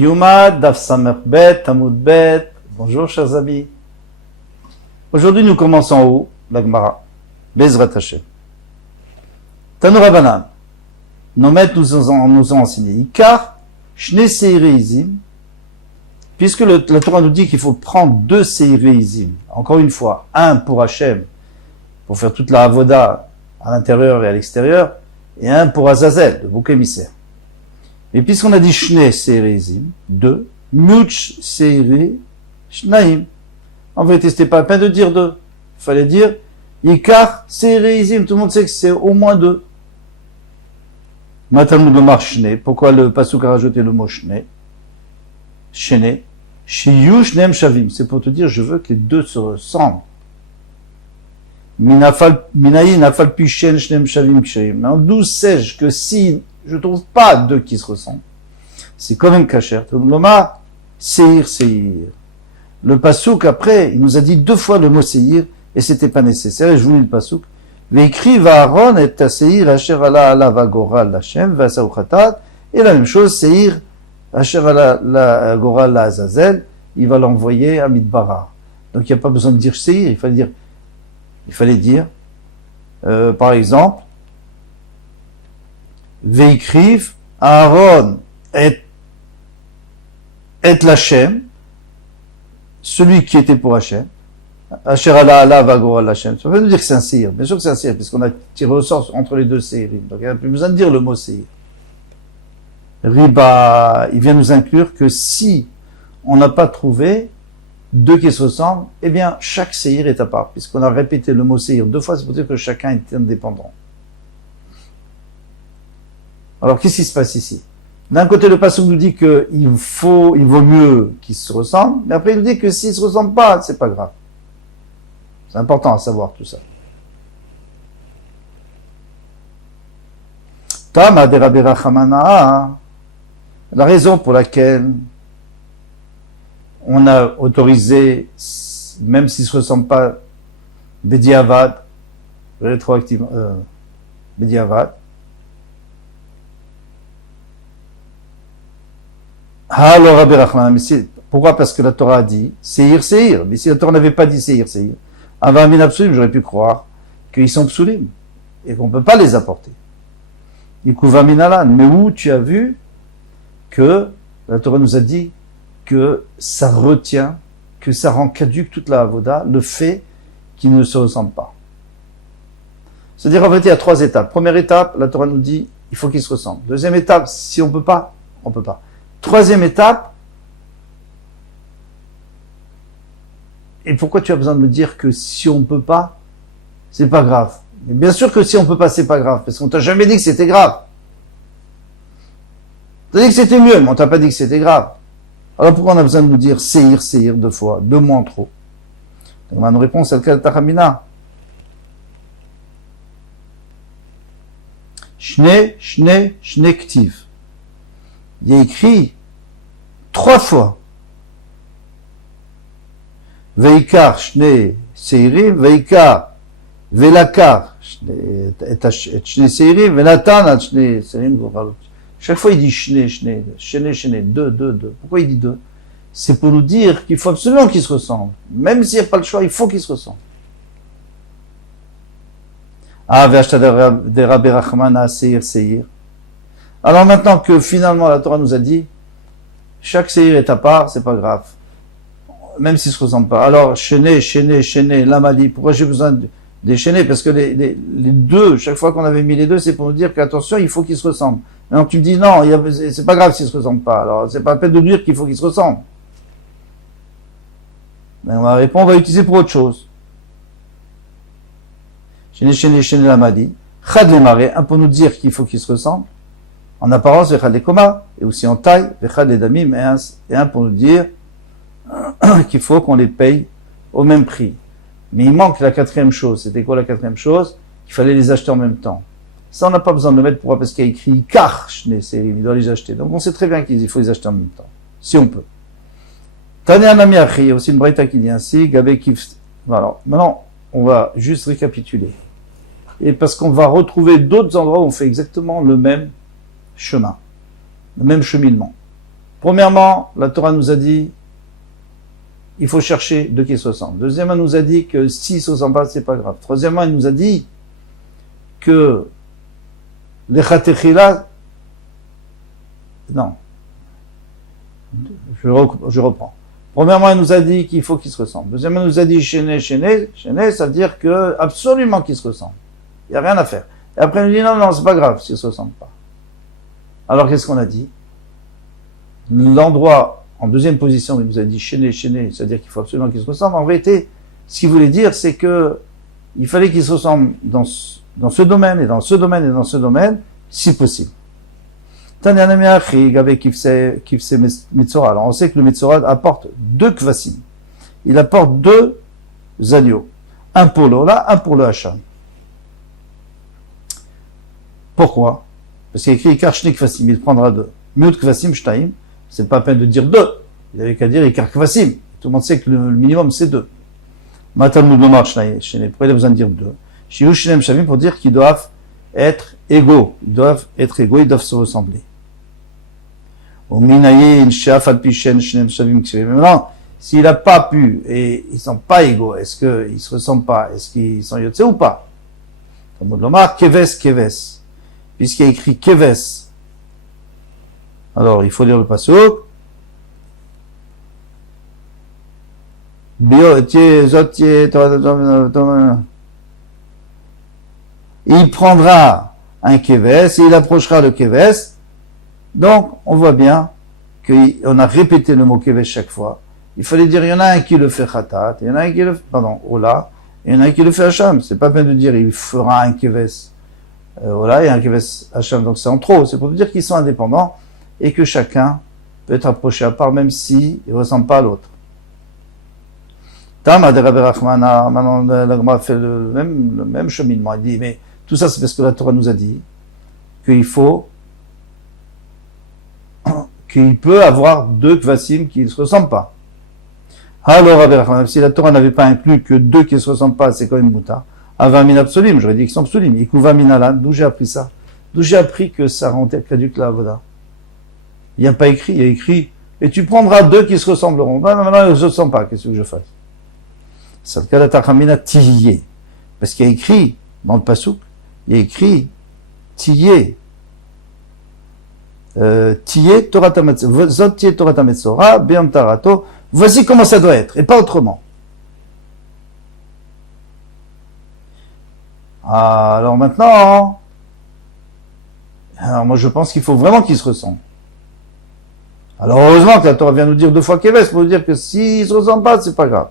Yuma, Daf Samer Bet, Tamud Bet. Bonjour, chers amis. Aujourd'hui, nous commençons en haut, la Gemara. Bezrat Hashem. Tanura Banan. Nos maîtres nous ont enseigné. Ikar, Shne Seireizim. Puisque la Torah nous dit qu'il faut prendre 2 Seireizim. Encore une fois, un pour Hashem, pour faire toute la avoda à l'intérieur et à l'extérieur, et un pour Azazel, le bouc émissaire. Et puisqu'on a dit Shne Seireizim, 2, Much Seire Shnaim. En vérité, c'était pas la peine de dire 2. Il fallait dire Ikar Seireizim. Tout le monde sait que c'est au moins 2. Matalmud Omar Shne. Pourquoi le Pasuk a rajouté le mot Shne? Shne. Shiyu Shnem Shavim. C'est pour te dire, je veux que les 2 se ressemblent. Minayi Nafal Pishen Shnem Shavim Kshavim. Mais d'où sais-je que si je trouve pas 2 qui se ressemblent, c'est quand même kacher. Loma, Seir, Seir. Le Pasuk, après, il nous a dit 2 fois le mot Seir, et c'était pas nécessaire, et je vous lis le Pasuk. Veikri Aaron et ta Seir, Asher ala ala vagoral Hashem, Vasa uchatat, et la même chose, Seir, Asher ala la goral la Azazel, il va l'envoyer à Midbara. Donc il n'y a pas besoin de dire Seir, il fallait dire, par exemple, Veikriv Aaron et l'Hachem, celui qui était pour Hachem, Asher ala ala vagoral Hachem. Ça veut dire que c'est un seir. Bien sûr que c'est un seir, puisqu'on a tiré au sort entre les 2 seirim. Donc il n'y a plus besoin de dire le mot seir. Riba, il vient nous inclure que si on n'a pas trouvé 2 qui se ressemblent, eh bien chaque seir est à part, puisqu'on a répété le mot seir 2 fois, c'est pour dire que chacun est indépendant. Alors qu'est-ce qui se passe ici? D'un côté, le passage nous dit qu'il vaut mieux qu'ils se ressemblent, mais après il nous dit que s'ils se ressemblent pas, c'est pas grave. C'est important à savoir tout ça. Tama de Rabbi Rachamana, la raison pour laquelle on a autorisé, même s'ils se ressemblent pas, Bediavad, rétroactivement, Bediavad, alors Rabbi Rachman, pourquoi? Parce que la Torah a dit Seir, Seir. Mais si la Torah n'avait pas dit Seir, Seir, avant Amin Absolume, j'aurais pu croire qu'ils sont psulim et qu'on ne peut pas les apporter. Yikuva Minalan. Mais où tu as vu que la Torah nous a dit que ça retient, que ça rend caduque toute la avoda, le fait qu'ils ne se ressemblent pas. C'est-à-dire, en vérité, il y a 3 étapes. Première étape, la Torah nous dit il faut qu'ils se ressemblent. Deuxième étape, si on peut pas, on peut pas. Troisième étape, et pourquoi tu as besoin de me dire que si on peut pas, c'est pas grave? Mais bien sûr que si on peut pas, c'est pas grave, parce qu'on t'a jamais dit que c'était grave. T'as dit que c'était mieux, mais on t'a pas dit que c'était grave. Alors pourquoi on a besoin de nous dire Seir, Seir 2 fois, 2 mots en trop? Donc ma réponse, c'est le Tahamina. Shne, Shne, Shne Ktiv. Il y a écrit 3 fois. Veikar Shne Seirim, Veikar Velakar Shne Seirim, Velatan at Shne Seirim. Chaque fois il dit Shne, Shne, Shne, Shne, 2. Pourquoi il dit 2? C'est pour nous dire qu'il faut absolument qu'ils se ressemblent. Même s'il n'y a pas le choix, il faut qu'ils se ressemblent. Ah, Ve'ashta de Rabbi Rachmana Seir, Seir. Alors maintenant que finalement la Torah nous a dit, chaque seir est à part, c'est pas grave. Même s'ils se ressemblent pas. Alors, chaîner, l'amali, pourquoi j'ai besoin de déchaîner? Parce que les 2, chaque fois qu'on avait mis les 2, c'est pour nous dire qu'attention, il faut qu'ils se ressemblent. Maintenant tu me dis non, c'est pas grave s'ils se ressemblent pas. Alors, c'est pas la peine de dire qu'il faut qu'ils se ressemblent. Mais on va répondre, on va utiliser pour autre chose. Chaîner, l'amali. Chad les marées, un pour nous dire qu'il faut qu'ils se ressemblent. En apparence, Vechad les Koma, et aussi en taille, Vechad les Damim, et un pour nous dire qu'il faut qu'on les paye au même prix. Mais il manque la 4e chose. C'était quoi la 4e chose? Il fallait les acheter en même temps. Ça, on n'a pas besoin de le mettre. Pourquoi? Parce qu'il y a écrit Karch, il doit les acheter. Donc on sait très bien qu'il faut les acheter en même temps. Si on peut. Tane Anami Achi, il y a aussi une braïta qui dit ainsi, Gabé Kif. Alors, maintenant, on va juste récapituler. Et parce qu'on va retrouver d'autres endroits où on fait exactement le même chemin, le même cheminement. Premièrement, la Torah nous a dit, il faut chercher deux qui se ressemblent. Deuxièmement, elle nous a dit que s'ils se ressemblent pas, c'est pas grave. Troisièmement, elle nous a dit que les chatechila, non, je reprends. Premièrement, elle nous a dit qu'il faut qu'ils se ressemblent. Deuxièmement, elle nous a dit chéné, ça veut dire que absolument qu'ils se ressemblent. Il n'y a rien à faire. Et après, elle nous dit non, c'est pas grave s'ils se ressemblent pas. Alors, qu'est-ce qu'on a dit? L'endroit, en deuxième position, où il nous a dit chéné, c'est-à-dire qu'il faut absolument qu'ils se ressemblent. En vérité, ce qu'il voulait dire, c'est que il fallait qu'ils se ressemblent dans ce domaine, et dans ce domaine, et dans ce domaine, si possible. Alors, on sait que le Metzora apporte deux kvasim. Il apporte deux agneaux. Un pour l'Ola, un pour le Hacham. Pourquoi? Parce qu'il y a écrit Ikar Shne Kvasim, il prendra deux. Miut Kvasim Shtaim, c'est pas la peine de dire deux. Il avait qu'à dire Ikar Kvasim. Tout le monde sait que le minimum c'est deux. Matalmud Lomar Shne, pourquoi il a besoin de dire deux? Shiu Shnem Shavim pour dire qu'ils doivent être égaux. Ils doivent se ressembler. Maintenant, s'il n'a pas pu, et ils sont pas égaux, est-ce qu'ils se ressemblent pas? Est-ce qu'ils sont yotze ou pas? Talmud Lomar, Keves. Puisqu'il y a écrit Keves. Alors, il faut lire le pasuk. Il prendra un Keves et il approchera le Keves. Donc, on voit bien qu'on a répété le mot Keves chaque fois. Il fallait dire, il y en a un qui le fait Khatat, il y en a un qui le fait, Ola, et il y en a un qui le fait Hacham. C'est pas peine de dire, il fera un Keves Ola et un Keves Hacham. Donc, c'est en trop. C'est pour dire qu'ils sont indépendants et que chacun peut être approché à part, même s'il ne ressemble pas à l'autre. Tama de Rabbi Rachmana, maintenant, la Gemara fait le même cheminement. Il dit, mais tout ça, c'est parce que la Torah nous a dit qu'il peut avoir deux kvasim qui ne se ressemblent pas. Alors, Rabbi Rachmana, si la Torah n'avait pas inclus que deux qui ne se ressemblent pas, c'est quand même mouta. Ava min absolim, j'aurais dit qu'ils sont absolim. Ikuva min alan, d'où j'ai appris ça? D'où j'ai appris que ça rendait caduque la avoda? Il n'y a pas écrit, il y a écrit, et tu prendras deux qui se ressembleront. Ben, maintenant, ils ne se ressemblent pas, qu'est-ce que je fasse? C'est le cas d'Atachamina Tiyé. Parce qu'il y a écrit, dans le Passouk, il y a écrit Tiyé. Tiyé Torah Tametzora, Zot Tiyé Torah Tametzora, Be'am Tarato. Voici comment ça doit être, et pas autrement. Alors maintenant, moi je pense qu'il faut vraiment qu'ils se ressemblent. Alors heureusement que la Torah vient nous dire deux fois Keves pour nous dire que s'ils se ressemblent pas, c'est pas grave.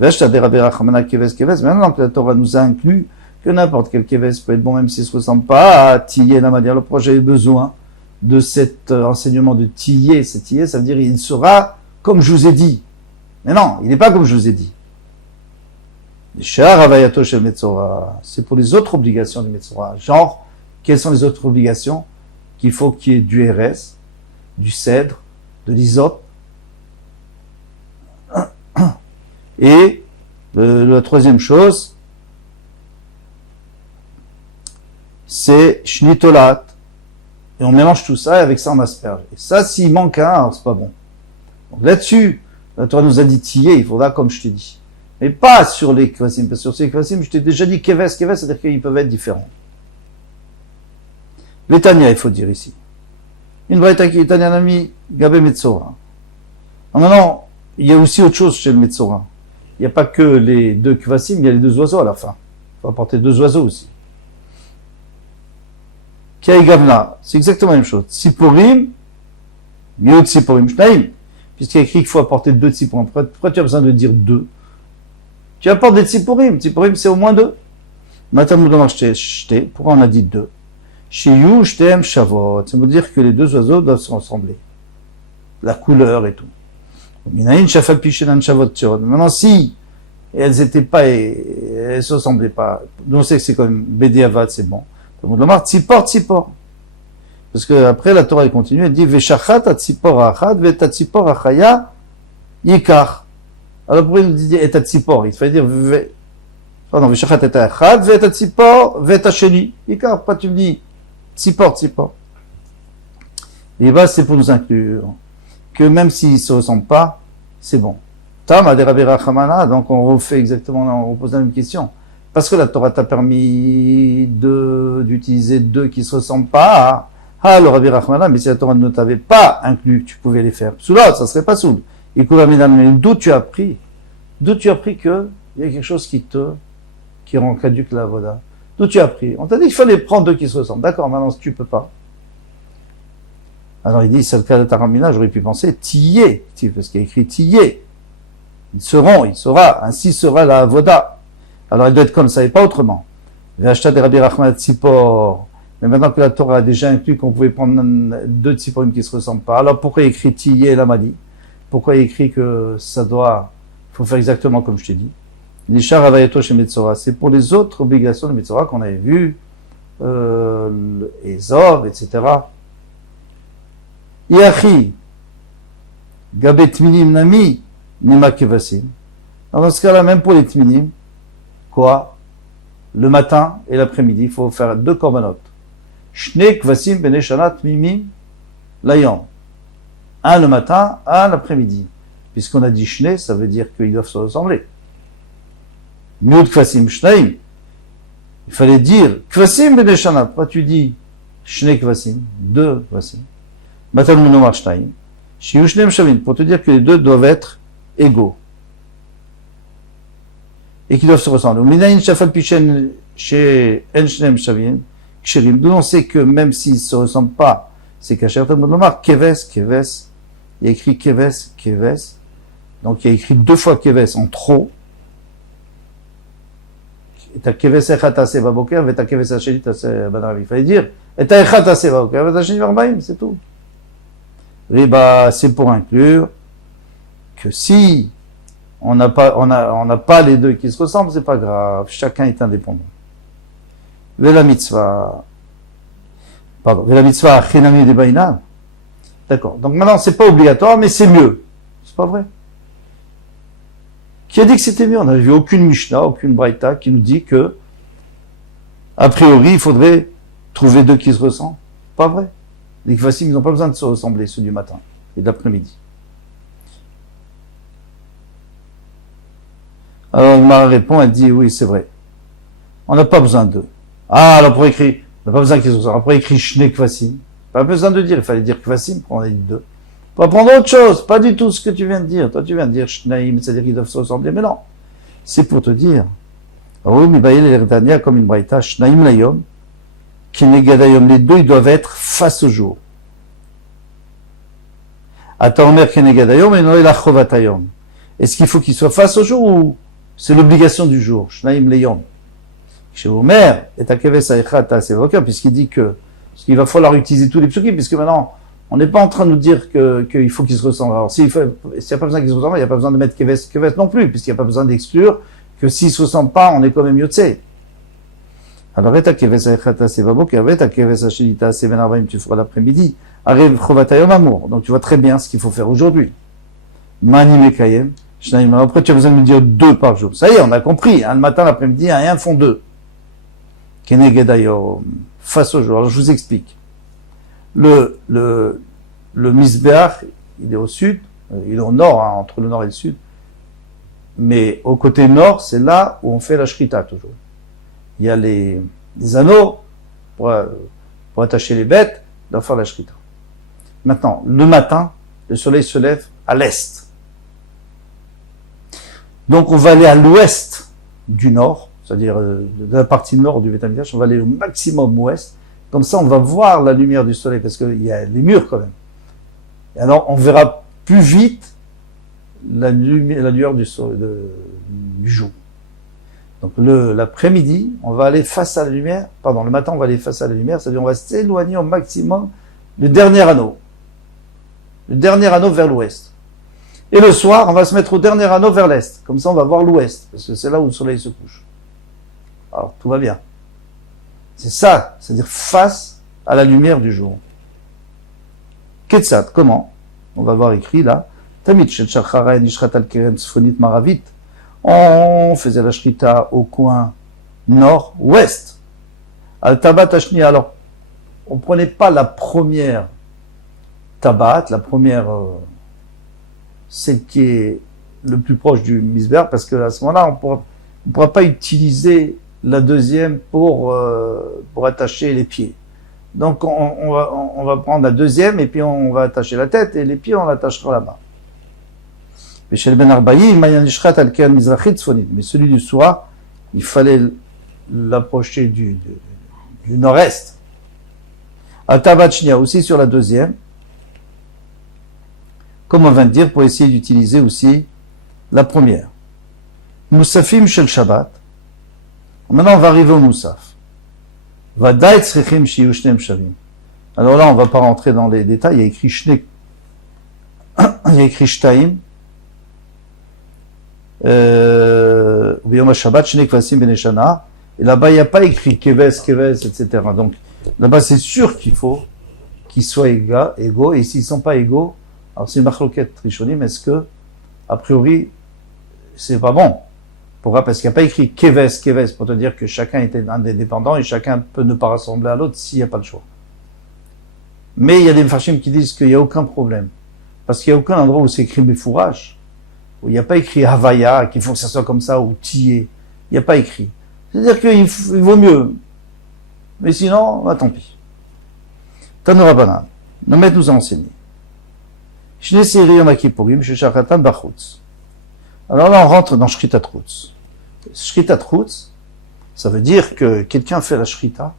Maintenant que la Torah nous a inclus que n'importe quel Keves peut être bon même s'il ne se ressemble pas à Tiyé Namadia. Le projet a besoin de cet enseignement de Tiyé. C'est Tiyé, ça veut dire il sera comme je vous ai dit. Mais non, il n'est pas comme je vous ai dit. C'est pour les autres obligations du Metzora. Genre, quelles sont les autres obligations? Qu'il faut qu'il y ait du RS, du cèdre, de l'hysope. Et la troisième chose, c'est shnitolat. Et on mélange tout ça et avec ça on asperge. Et ça, s'il manque un, alors c'est pas bon. Donc là-dessus, la Torah nous a dit tiyé, il faudra comme je t'ai dit. Mais pas sur les kvasim, parce que sur ces kvasim, je t'ai déjà dit keves, c'est-à-dire qu'ils peuvent être différents. L'étania, il faut dire ici. Une vraie Tania Nami, Gabé Metzora. Maintenant, il y a aussi autre chose chez le Metzora. Il n'y a pas que les deux kvasim, il y a les deux oiseaux à la fin. Il faut apporter deux oiseaux aussi. Kiai Gavna, c'est exactement la même chose. Tziporim, mieux Tziporim Shnaim. Puisqu'il y a écrit qu'il faut apporter deux Tziporim. Pourquoi tu as besoin de dire deux? Tu apportes des Tziporim. Tziporim, c'est au moins deux. Matamudamar Shte, pourquoi on a dit deux? Shiyu Shtem Shavot. Ça veut dire que les deux oiseaux doivent se ressembler. La couleur et tout. Maintenant, si elles étaient pas, elles se ressemblaient pas, on sait que c'est comme Bédé Avad, c'est bon. Tzipor. Parce que après, la Torah, elle continue, elle dit, Veshachat atzipor achad, vetatzipor achaya, yikar. Alors, pourquoi il dit, et tatzipor? Il fallait dire, Veshachat et achad, vetatzipor, vetacheni, yikar. Pas tu me dis, tzipor. Et bah, c'est pour nous inclure. que même s'ils ne se ressemblent pas, c'est bon. Tam a des Rabbi Rachamana, donc on refait exactement, on repose la même question. Parce que la Torah t'a permis d'utiliser deux qui ne se ressemblent pas, le Rabbi Rachamana, mais si la Torah ne t'avait pas inclus que tu pouvais les faire, Psoula, ça serait pas soul. D'où tu as appris que il y a quelque chose qui rend caduque la voda. D'où tu as appris? On t'a dit qu'il fallait prendre deux qui se ressemblent. D'accord, maintenant tu peux pas. Alors il dit, c'est le cas de Taramina, j'aurais pu penser, Tiyé, parce qu'il y a écrit Tiyé. Il sera, ainsi sera la voda. Alors il doit être comme ça et pas autrement. V'achta de Rabbi Rachman Tzipor. Mais maintenant que la Torah a déjà inclus qu'on pouvait prendre deux tziporim qui se ressemblent pas, alors pourquoi il écrit Tiyé et Lamadi? Pourquoi il écrit que faut faire exactement comme je t'ai dit? L'Ishar Avayato chez Metzora, c'est pour les autres obligations de Metzora qu'on avait vues, Ezov, etc. Iachi, Gabet Minim Nami, Nima Kevasim. Dans ce cas-là, même pour les Tminim, quoi? Le matin et l'après-midi, il faut faire deux korbanot. Shne Kvasim Beneshanat Mimim Layom. Un le matin, un l'après-midi. Puisqu'on a dit Shne, ça veut dire qu'ils doivent se ressembler. Miut Kvasim Shneim. Il fallait dire Kvasim Beneshanat. Pourquoi tu dis Shne Kvasim? Deux Kvasim. Matal Munomar Shneim. Shiyu Shneim Shavin. Pour te dire que les deux doivent être égaux. Et qu'ils doivent se ressembler. Minayin Shafal Pichen chez En Shneim Shavin. Ksherim. D'où on sait que même s'ils ne se ressemblent pas, c'est Kacher Talmud Lomar. Keves. Il y a écrit Keves. Donc il y a écrit deux fois Keves en trop. Et ta Keves Echat Ase Baboker, et ta Keves Hacheli Ase Banaravi. Il fallait dire, et ta Echat Ase Baboker, et ta Hacheli Varbaim, c'est tout. Et c'est pour inclure que si on n'a pas les deux qui se ressemblent, c'est pas grave. Chacun est indépendant. Vela mitzvah, chinami de baina. D'accord. Donc maintenant, c'est pas obligatoire, mais c'est mieux. C'est pas vrai. Qui a dit que c'était mieux? On n'avait vu aucune Mishnah, aucune Braïta qui nous dit que, a priori, il faudrait trouver deux qui se ressemblent. Pas vrai. Les Kvasim, ils n'ont pas besoin de se ressembler, ceux du matin et de l'après-midi. Alors, Mara répond, elle dit, oui, c'est vrai. On n'a pas besoin d'eux. Alors pour écrire, on n'a pas besoin qu'ils se ressemblent. Après, écrit Shne Kvasim. Pas besoin de dire, il fallait dire Kvasim, on a dit deux. On va prendre autre chose, pas du tout ce que tu viens de dire. Toi, tu viens de dire Shnaim, c'est-à-dire qu'ils doivent se ressembler, mais non. C'est pour te dire. Oui, mais Bayel et Erdania, comme une braïta, Shnaim Layom, Kenegadayom, les deux, ils doivent être face au jour. Ataomer Kenegadayom et Noé Lachovatayom. Est-ce qu'il faut qu'ils soient face au jour ou c'est l'obligation du jour? Shnaim Layom. Chez Omer, et Takeves Aechata, c'est évoqué, puisqu'il dit parce qu'il va falloir utiliser tous les psukim, puisque maintenant, on n'est pas en train de nous dire qu'il faut qu'ils se ressemblent. Alors, s'il n'y a pas besoin qu'ils se ressemblent, il n'y a pas besoin de mettre Keves non plus, puisqu'il n'y a pas besoin d'exclure que s'ils ne se ressemblent pas, on est quand même Yotse. Alors, et Keves Aechata, c'est Babok, et Keves Hachilita, c'est Venarvaim, tu feras l'après-midi. Arrive Chovatayom Amour. Donc, tu vois très bien ce qu'il faut faire aujourd'hui. Mani Mekayem, Shnaim. Après, tu as besoin de me dire deux par jour. Ça y est, on a compris. Un le matin, l'après-midi, un font deux. Kenegedayom, face au jour. Alors, je vous explique. Le Misbeach, il est au sud, il est au nord, entre le nord et le sud. Mais au côté nord, c'est là où on fait la shrita, toujours. Il y a les anneaux pour attacher les bêtes, d'en faire la shrita. Maintenant, le matin, le soleil se lève à l'est. Donc, on va aller à l'ouest du nord, c'est-à-dire de la partie nord du Beth Amikdash, on va aller au maximum ouest. Comme ça, on va voir la lumière du soleil, parce qu'il y a les murs quand même. Et alors, on verra plus vite la lueur du jour. Donc, l'après-midi, on va aller face à la lumière. Pardon, le matin, on va aller face à la lumière, c'est-à-dire on va s'éloigner au maximum du dernier anneau. Le dernier anneau vers l'ouest. Et le soir, on va se mettre au dernier anneau vers l'est. Comme ça, on va voir l'ouest, parce que c'est là où le soleil se couche. Alors, tout va bien. C'est ça, c'est-à-dire face à la lumière du jour. Ketsat, comment? On va voir écrit là. Tamit shel shachara nishrat al keren tzfonit maravit. On faisait la shrita au coin nord-ouest. Al tabat ashni. Alors, on prenait pas la première tabat, la première celle qui est le plus proche du misber, parce que à ce moment-là, on pourra pas utiliser la deuxième pour attacher les pieds. Donc on va prendre la deuxième et puis on va attacher la tête et les pieds on l'attachera là-bas. Mais chez le Ben Arbaï, mais celui du soir, il fallait l'approcher du nord-est. À Tabachnia aussi sur la deuxième, comme on vient de dire, pour essayer d'utiliser aussi la première. Moussafim shel Shabbat. Maintenant on va arriver au Moussaf. Alors là, on va pas rentrer dans les détails. Il y a écrit Shne, il y a écrit Shtaim, Shabbat, Shne Kvasim Beneshana. Et là-bas, il n'y a pas écrit Keves, etc. Donc, là-bas, c'est sûr qu'il faut qu'ils soient égaux. Et s'ils sont pas égaux, alors c'est Machloket Rishonim, est-ce que, a priori, c'est pas bon? Pourquoi? Parce qu'il n'y a pas écrit Keves, pour te dire que chacun était indépendant et chacun peut ne pas rassembler à l'autre s'il n'y a pas de choix. Mais il y a des Mfashim qui disent qu'il n'y a aucun problème. Parce qu'il n'y a aucun endroit où c'est écrit Mefourage, où il n'y a pas écrit Havaya, qu'il faut que ça soit comme ça, ou Tiye. Il n'y a pas écrit. C'est-à-dire qu'il vaut mieux. Mais sinon, bah, tant pis. Tanura Banan. Nos maîtres nous a enseigné. Shne Seiri Yom HaKippurim, Sheshachatan Bachutz. Alors là, on rentre dans Shritat Chutz. Shritat Chutz, ça veut dire que quelqu'un fait la Shrita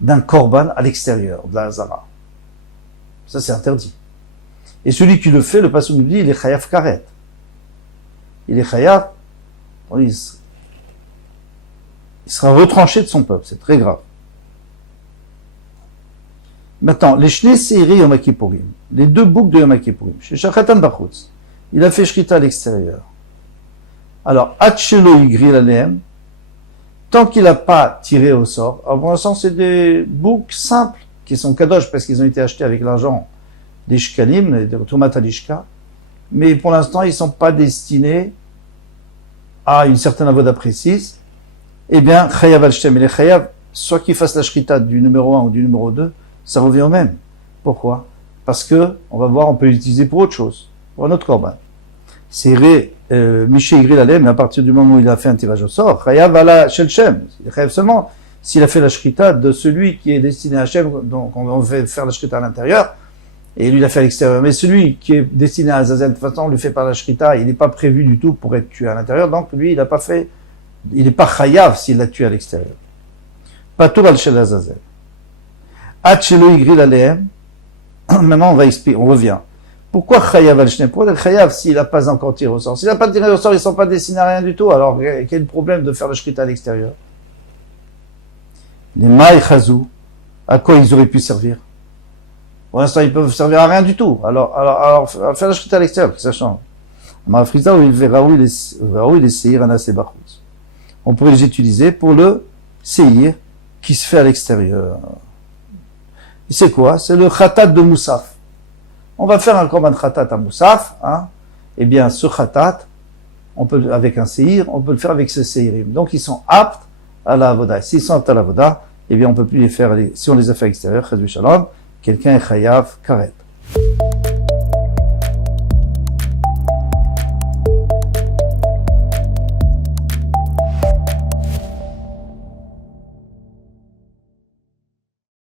d'un korban à l'extérieur, de la Hazara. Ça, c'est interdit. Et celui qui le fait, le passage nous dit, il est chayav karet. Il est chayav, il sera retranché de son peuple. C'est très grave. Maintenant, les Shne Seiri Yom HaKippurim, les deux boucles de Yom HaKippurim, chez Shachatan Bachutz, il a fait Shrita à l'extérieur. Alors, Hatchelo Ygril Aleem, tant qu'il n'a pas tiré au sort, alors pour l'instant, c'est des boucles simples, qui sont kadosh, parce qu'ils ont été achetés avec l'argent des shkalim, des tomat alishka, mais pour l'instant, ils ne sont pas destinés à une certaine avoda précise. Eh bien, chayav al-shtem, et les chayav, soit qu'ils fassent la shrita du numéro 1 ou du numéro 2, ça revient au même. Pourquoi? Parce que, on va voir, on peut l'utiliser pour autre chose, pour un autre korban. C'est Miché Ygril Alem, mais à partir du moment où il a fait un tirage au sort, chayav ala shel Shem. Il chayav seulement s'il a fait la shrita de celui qui est destiné à Hachem, donc on va faire la shrita à l'intérieur, et lui il a fait à l'extérieur. Mais celui qui est destiné à Azazel, de toute façon, on lui fait par la shrita, il n'est pas prévu du tout pour être tué à l'intérieur, donc lui il n'a pas fait, il n'est pas chayav s'il l'a tué à l'extérieur. Patour al shel Azazel. Hatchelo Ygril Aleem. Maintenant on va expliquer, on revient. Pourquoi chayav al-shne? Pourquoi le chayav s'il n'a pas encore tiré au sort? S'il n'a pas tiré au sort, ils ne sont pas destinés à rien du tout. Alors, quel est le problème de faire le shrita à l'extérieur? Les maï chazou, à quoi ils auraient pu servir? Pour l'instant, ils peuvent servir à rien du tout. Alors faire le shrita à l'extérieur, que ça change. Marafriza, où il verra où il est seir anase bachutz. On pourrait les utiliser pour le seir qui se fait à l'extérieur. Et c'est quoi? C'est le khatat de Moussaf. On va faire un korban khatat à Moussaf, hein. Eh bien, ce khatat, on peut, avec un seir, on peut le faire avec ce seirim. Donc, ils sont aptes à la avoda. S'ils sont aptes à la avoda, eh bien, on peut plus les faire, si on les a fait à l'extérieur, chazou shalom, quelqu'un est chayav karet.